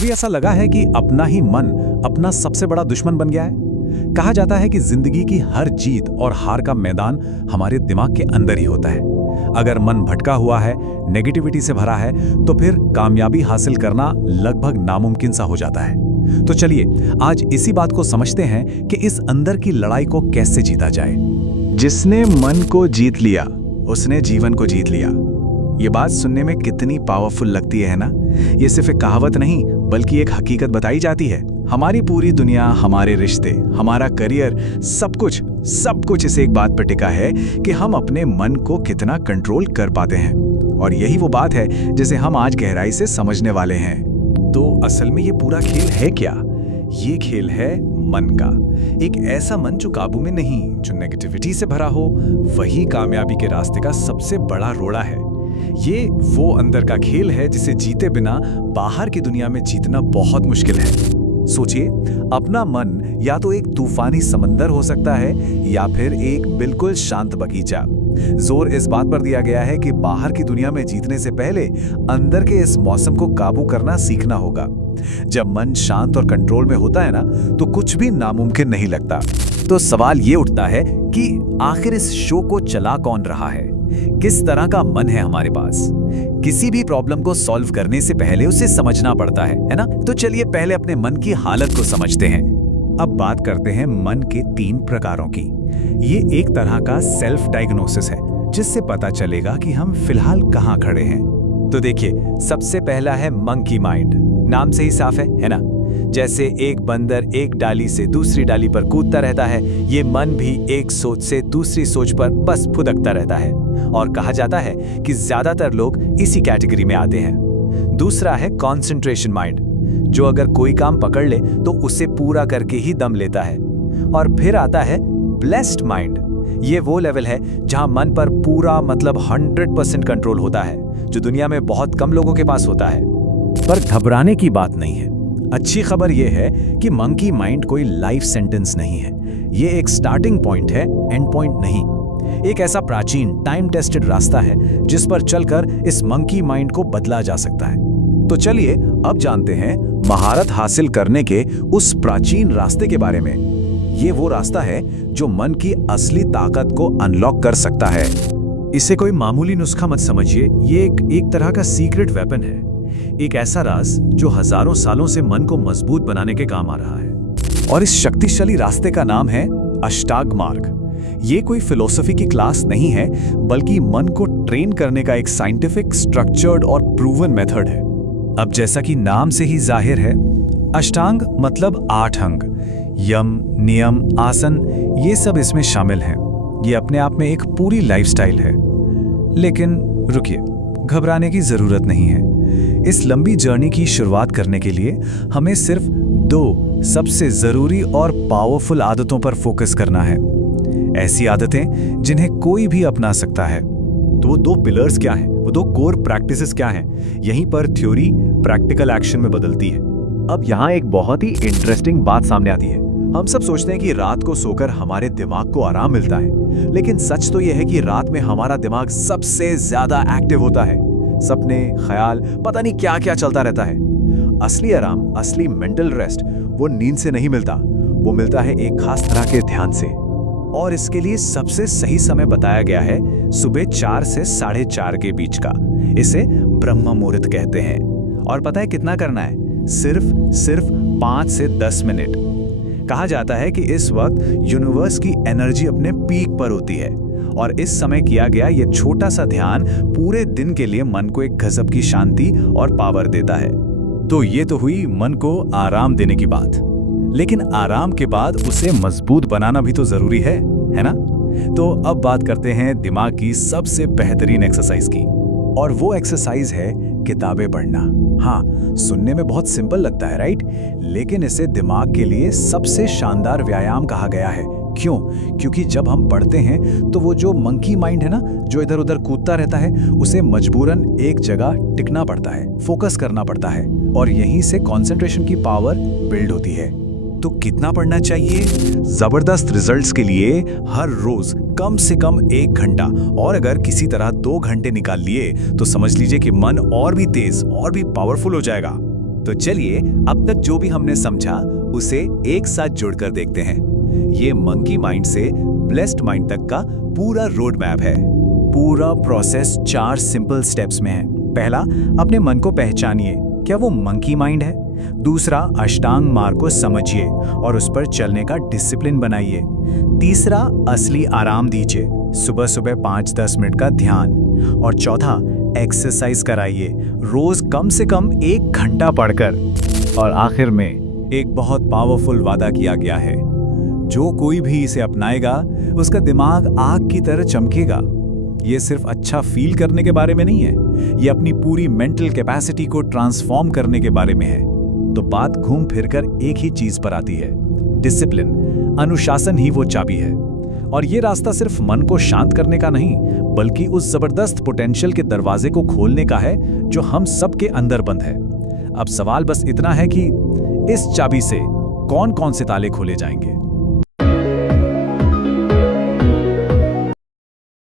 कभी ऐसा लगा है कि अपना ही मन अपना सबसे बड़ा दुश्मन बन गया है? कहा जाता है कि जिंदगी की हर जीत और हार का मैदान हमारे दिमाग के अंदर ही होता है। अगर मन भटका हुआ है, नेगेटिविटी से भरा है, तो फिर कामयाबी हासिल करना लगभग नामुमकिन सा हो जाता है। तो चलिए आज इसी बात को समझते हैं कि इस अंदर की लड़ाई को कैसे जीता जाए। जिसने मन को जीत लिया उसने जीवन को जीत लिया। ये बात सुनने में कितनी पावरफुल लगती है ना? ये सिर्फ एक कहावत नहीं बल्कि एक हकीकत बताई जाती है। हमारी पूरी दुनिया, हमारे रिश्ते, हमारा करियर, सब कुछ इस एक बात पर टिका है कि हम अपने मन को कितना कंट्रोल कर पाते हैं। और यही वो बात है जिसे हम आज गहराई से समझने वाले हैं। तो असल में ये पूरा खेल है क्या? ये खेल है मन का। एक ऐसा मन जो काबू में नहीं, जो नेगेटिविटी से भरा हो, वही कामयाबी के रास्ते का सबसे बड़ा रोड़ा है। ये वो अंदर का खेल है जिसे जीते बिना बाहर की दुनिया में जीतना बहुत मुश्किल है। सोचिए, अपना मन या तो एक तूफानी समंदर हो सकता है या फिर एक बिल्कुल शांत बगीचा। जोर इस बात पर दिया गया है कि बाहर की दुनिया में जीतने से पहले अंदर के इस मौसम को काबू करना सीखना होगा। जब मन शांत और कंट्रोल में होता है ना, तो कुछ भी नामुमकिन नहीं लगता। तो सवाल ये उठता है कि आखिर इस शो को चला कौन रहा है? किस तरह का मन है हमारे पास? किसी भी प्रॉब्लम को सॉल्व करने से पहले उसे समझना पड़ता है ना? तो चलिए पहले अपने मन की हालत को समझते हैं। अब बात करते हैं मन के 3 प्रकारों की। ये एक तरह का सेल्फ डायग्नोसिस है जिससे पता चलेगा कि हम फिलहाल कहाँ खड़े हैं। तो देखिए, सबसे पहला है मंकी माइंड। नाम से ही साफ है ना? जैसे एक बंदर एक डाली से दूसरी डाली पर कूदता रहता है, ये मन भी एक सोच से दूसरी सोच पर बस फुदकता रहता है। और कहा जाता है कि ज्यादातर लोग इसी कैटेगरी में आते हैं। दूसरा है कॉन्सेंट्रेशन माइंड, जो अगर कोई काम पकड़ ले तो उसे पूरा करके ही दम लेता है। और फिर आता है ब्लेस्ड माइंड। ये वो लेवल है जहां मन पर पूरा मतलब 100% कंट्रोल होता है, जो दुनिया में बहुत कम लोगों के पास होता है। पर घबराने की बात नहीं है। अच्छी खबर यह है कि मंकी माइंड कोई लाइफ सेंटेंस नहीं है। ये एक स्टार्टिंग पॉइंट है, एंड पॉइंट नहीं। एक ऐसा प्राचीन टाइम टेस्टेड रास्ता है जिस पर चलकर इस मंकी माइंड को बदला जा सकता है। तो चलिए अब जानते हैं महारत हासिल करने के उस प्राचीन रास्ते के बारे में। ये वो रास्ता है जो मन की असली ताकत को अनलॉक कर सकता है। इसे कोई मामूली नुस्खा मत समझिए, ये एक तरह का सीक्रेट वेपन है। एक ऐसा राज जो हजारों सालों से मन को मजबूत बनाने के काम आ रहा है। और इस शक्तिशाली रास्ते का नाम है अष्टांग मार्ग। ये कोई फिलॉसफी की क्लास नहीं है, बल्कि मन को ट्रेन करने का एक साइंटिफिक, स्ट्रक्चर्ड और प्रूवन मेथड है। अब जैसा कि नाम से ही जाहिर है, अष्टांग मतलब 8 अंग। यम, नियम, आसन, ये सब इसमें शामिल हैं। ये अपने आप में एक पूरी लाइफस्टाइल है। लेकिन रुकिए, घबराने की जरूरत नहीं है। इस लंबी जर्नी की शुरुआत करने के लिए हमें सिर्फ 2 सबसे जरूरी और पावरफुल आदतों पर फोकस करना है। ऐसी आदतें जिन्हें कोई भी अपना सकता है। तो वो 2 पिलर्स क्या हैं? वो 2 कोर प्रैक्टिसेस क्या हैं? यहीं पर थ्योरी प्रैक्टिकल एक्शन में बदलती है। अब यहाँ एक बहुत ही इंटरेस्टिंग बात सामने आती है। हम सब सोचते हैं कि रात को सोकर हमारे दिमाग को आराम मिलता है, लेकिन सच तो यह है कि रात में हमारा दिमाग सबसे ज्यादा एक्टिव होता है। सपने, ख्याल, पता नहीं क्या क्या चलता रहता है। असली आराम, असली मेंटल रेस्ट वो नींद से नहीं मिलता, वो मिलता है एक खास तरह के ध्यान से। और इसके लिए सबसे सही समय बताया गया है सुबह 4 से 4:30 के बीच का। इसे ब्रह्म मुहूर्त कहते हैं। और पता है कितना करना है? सिर्फ 5 से 10 मिनट। कहा जाता है कि इस वक्त यूनिवर्स की एनर्जी अपने पीक पर होती है, और इस समय किया गया ये छोटा सा ध्यान पूरे दिन के लिए मन को एक गजब की शांति और पावर देता है। तो ये तो हुई मन को आराम देने की बात, लेकिन आराम के बाद उसे मजबूत बनाना भी तो जरूरी है ना? तो अब बात करते हैं दिमाग की सबसे बेहतरीन एक्सरसाइज की, और वो एक्सरसाइज है किताबें पढ़ना। हाँ, सुनने में बहुत सिंपल लगता है, राइट? लेकिन इसे दिमाग के लिए सबसे शानदार व्यायाम कहा गया है। क्यों? क्योंकि जब हम पढ़ते हैं तो वो जो मंकी माइंड है ना, जो इधर उधर कूदता रहता है, उसे मजबूरन एक जगह टिकना पड़ता है, फोकस करना पड़ता है, और यहीं से कंसंट्रेशन की पावर बिल्ड होती है। तो कितना पढ़ना चाहिए? जबरदस्त रिजल्ट्स के लिए हर रोज कम से कम 1 घंटा, और अगर किसी तरह 2 घंटे निकाल लिए तो समझ लीजिए कि मन और भी तेज और भी पावरफुल हो जाएगा। तो चलिए अब तक जो भी हमने समझा उसे एक साथ जोड़कर देखते हैं। ये मंकी माइंड से ब्लेस्ड माइंड तक का पूरा रोड मैप है। पूरा प्रोसेस 4 सिंपल स्टेप्स में है। पहला, अपने मन को पहचानिए, क्या वो मंकी माइंड है। दूसरा, अष्टांग मार्ग को समझिए और उस पर चलने का डिसिप्लिन बनाइए। तीसरा, असली आराम दीजिए, सुबह सुबह 5-10 मिनट का ध्यान। और चौथा, एक्सरसाइज कराइए, रोज कम से कम 1 घंटा पढ़कर। और आखिर में एक बहुत पावरफुल वादा किया गया है, जो कोई भी इसे अपनाएगा उसका दिमाग आग की तरह चमकेगा। ये सिर्फ अच्छा फील करने के बारे में नहीं है, ये अपनी पूरी मेंटल कैपेसिटी को ट्रांसफॉर्म करने के बारे में है। तो बात घूम फिरकर एक ही चीज पर आती है, डिसिप्लिन। अनुशासन ही वो चाबी है। और ये रास्ता सिर्फ मन को शांत करने का नहीं, बल्कि उस जबरदस्त पोटेंशियल के दरवाजे को खोलने का है जो हम सबके अंदर बंद है। अब सवाल बस इतना है कि इस चाबी से कौन कौन से ताले खोले जाएंगे।